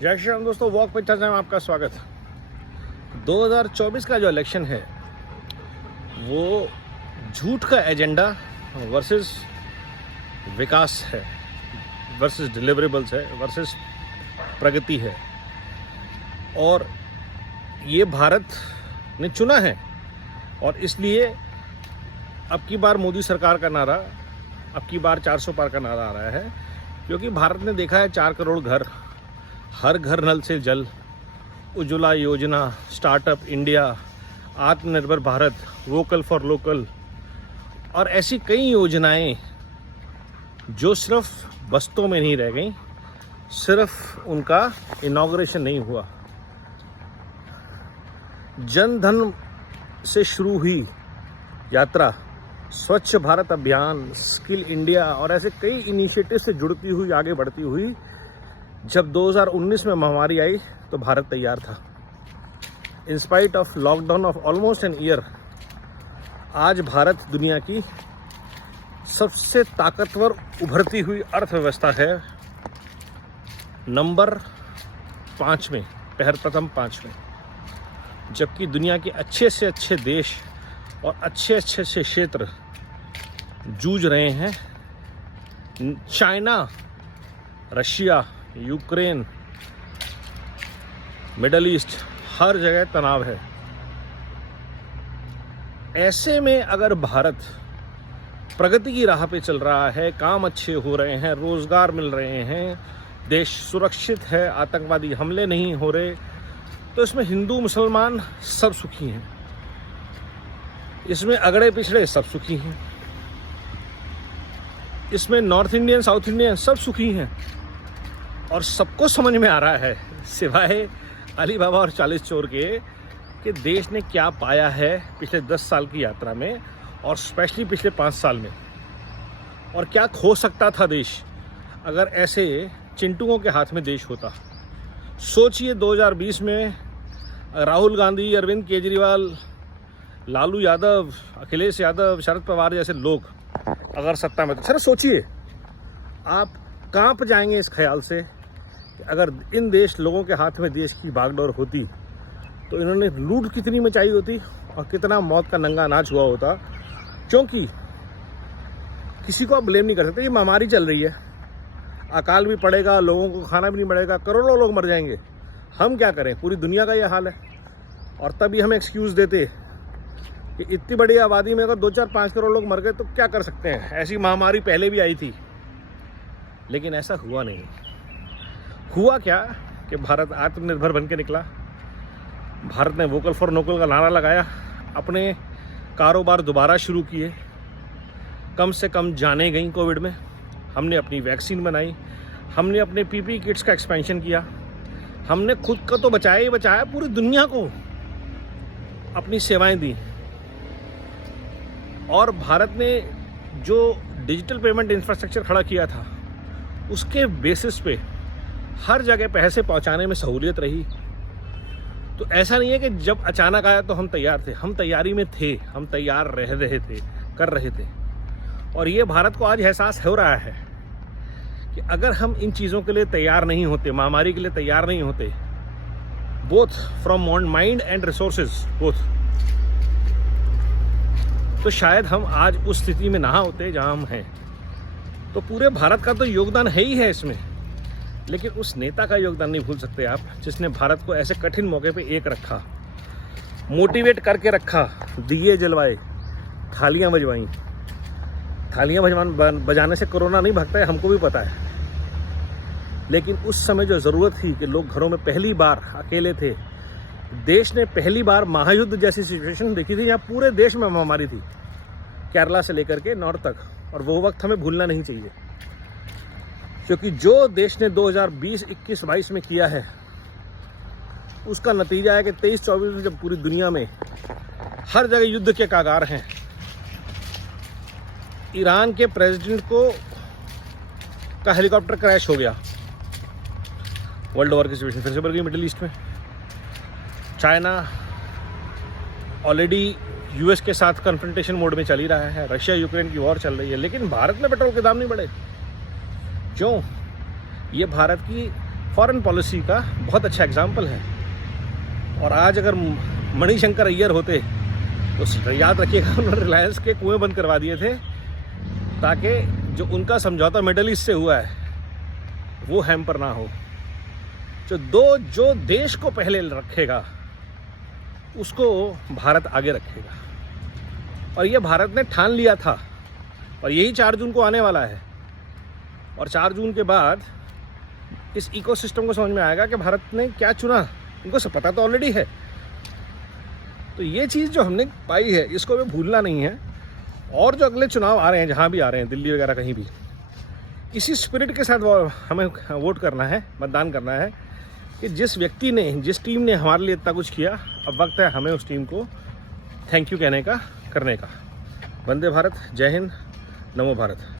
जय श्री राम दोस्तों, वॉक पे चर्चा में आपका स्वागत। 2024 का जो इलेक्शन है वो झूठ का एजेंडा वर्सेस विकास है, वर्सेस डिलीवरेबल्स है, वर्सेस प्रगति है। और ये भारत ने चुना है और इसलिए अब की बार मोदी सरकार का नारा, अब की बार 400 पार का नारा आ रहा है, क्योंकि भारत ने देखा है 4 करोड़ घर, हर घर नल से जल, उज्ज्वला योजना, स्टार्टअप इंडिया, आत्मनिर्भर भारत, वोकल फॉर लोकल और ऐसी कई योजनाएं जो सिर्फ बस्तों में नहीं रह गई, सिर्फ उनका इनॉग्रेशन नहीं हुआ। जन धन से शुरू हुई यात्रा, स्वच्छ भारत अभियान, स्किल इंडिया और ऐसे कई इनिशिएटिव से जुड़ती हुई, आगे बढ़ती हुई, जब 2019 में महामारी आई तो भारत तैयार था। In spite of lockdown of almost an year, आज भारत दुनिया की सबसे ताकतवर उभरती हुई अर्थव्यवस्था है, नंबर 5 में, प्रथम 5 में। जबकि दुनिया के अच्छे से अच्छे देश और अच्छे से क्षेत्र जूझ रहे हैं। China, Russia, Ukraine, middle east, हर जगह तनाव है। ऐसे में अगर भारत प्रगति की राह पे चल रहा है, काम अच्छे हो रहे हैं, रोजगार मिल रहे हैं, देश सुरक्षित है, आतंकवादी हमले नहीं हो रहे, तो इसमें हिंदू मुसलमान सब सुखी हैं, इसमें अगड़े पिछड़े सब सुखी हैं, इसमें नॉर्थ इंडियन, साउथ इंडियन सब सुखी हैं। और सबको समझ में आ रहा है, सिवाय अली बाबा और 40 चोर के, कि देश ने क्या पाया है पिछले 10 साल की यात्रा में और स्पेशली पिछले 5 साल में, और क्या खो सकता था देश अगर ऐसे चिंटुओं के हाथ में देश होता। सोचिए 2020 में राहुल गांधी, अरविंद केजरीवाल, लालू यादव, अखिलेश यादव, शरद पवार जैसे लोग अगर सत्ता में थे। सर सोचिए, आप कांप जाएंगे इस ख्याल से कि अगर इन देश लोगों के हाथ में देश की बागडोर होती तो इन्होंने लूट कितनी मचाई होती और कितना मौत का नंगा नाच हुआ होता। क्योंकि किसी को आप ब्लेम नहीं कर सकते, ये महामारी चल रही है, अकाल भी पड़ेगा, लोगों को खाना भी नहीं मिलेगा, करोड़ों लोग मर जाएंगे। हम क्या करें, पूरी दुनिया का ये हाल है। और तभी हम एक्सक्यूज़ देते कि इतनी बड़ी आबादी में अगर 2, 4, 5 करोड़ लोग मर गए तो क्या कर सकते हैं, ऐसी महामारी पहले भी आई थी। लेकिन ऐसा हुआ नहीं। हुआ क्या कि भारत आत्मनिर्भर बन के निकला। भारत ने वोकल फॉर लोकल का नारा लगाया, अपने कारोबार दोबारा शुरू किए, कम से कम जाने गई कोविड में, हमने अपनी वैक्सीन बनाई, हमने अपने पीपी किट्स का एक्सपेंशन किया, हमने खुद का तो बचाया ही बचाया, पूरी दुनिया को अपनी सेवाएं दी। और भारत ने जो डिजिटल पेमेंट इंफ्रास्ट्रक्चर खड़ा किया था, उसके बेसिस पे हर जगह पैसे पहुंचाने में सहूलियत रही। तो ऐसा नहीं है कि जब अचानक आया तो हम तैयार थे, हम तैयारी में थे, हम तैयार रह रहे थे, कर रहे थे। और ये भारत को आज एहसास हो रहा है कि अगर हम इन चीज़ों के लिए तैयार नहीं होते, महामारी के लिए तैयार नहीं होते, both from mind and resources both, तो शायद हम आज उस स्थिति में ना होते जहां हम हैं। तो पूरे भारत का तो योगदान है ही है इसमें, लेकिन उस नेता का योगदान नहीं भूल सकते आप, जिसने भारत को ऐसे कठिन मौके पे एक रखा, मोटिवेट करके रखा, दिए जलवाए, थालियां बजवाई। थालियां बजाने से कोरोना नहीं भागता है, हमको भी पता है। लेकिन उस समय जो ज़रूरत थी कि लोग घरों में पहली बार अकेले थे, देश ने पहली बार महायुद्ध जैसी सिचुएशन देखी थी, जहाँ पूरे देश में महामारी थी, केरला से लेकर के नॉर्थ तक। और वो वक्त हमें भूलना नहीं चाहिए, क्योंकि जो देश ने 2020, 21, 22 में किया है, उसका नतीजा है कि 23, 24 में जब पूरी दुनिया में हर जगह युद्ध के कागार हैं, ईरान के प्रेसिडेंट का हेलीकॉप्टर क्रैश हो गया, वर्ल्ड वॉर की सिचुएशन फिर से बढ़ गई मिडिल ईस्ट में। चाइना ऑलरेडी यूएस के साथ कन्फ्रंटेशन मोड में चल ही रहा है, रशिया यूक्रेन की वॉर चल रही है, लेकिन भारत में पेट्रोल के दाम नहीं बढ़े। क्यों? ये भारत की फॉरेन पॉलिसी का बहुत अच्छा एग्जाम्पल है। और आज अगर मणिशंकर अय्यर होते तो याद रखिएगा उन्होंने रिलायंस के कुएं बंद करवा दिए थे ताकि जो उनका समझौता मिडल ईस्ट से हुआ है वो हैम्पर ना हो। जो देश को पहले रखेगा उसको भारत आगे रखेगा, और ये भारत ने ठान लिया था, और यही 4 जून को आने वाला है। और 4 जून के बाद इस इकोसिस्टम को समझ में आएगा कि भारत ने क्या चुना, इनको सब पता तो ऑलरेडी है। तो ये चीज़ जो हमने पाई है इसको हमें भूलना नहीं है। और जो अगले चुनाव आ रहे हैं, जहाँ भी आ रहे हैं, दिल्ली वगैरह कहीं भी, इसी स्पिरिट के साथ हमें वोट करना है, मतदान करना है कि जिस व्यक्ति ने, जिस टीम ने हमारे लिए इतना कुछ किया, अब वक्त है हमें उस टीम को थैंक यू कहने का, करने का। वंदे भारत, जय हिंद, नमो भारत।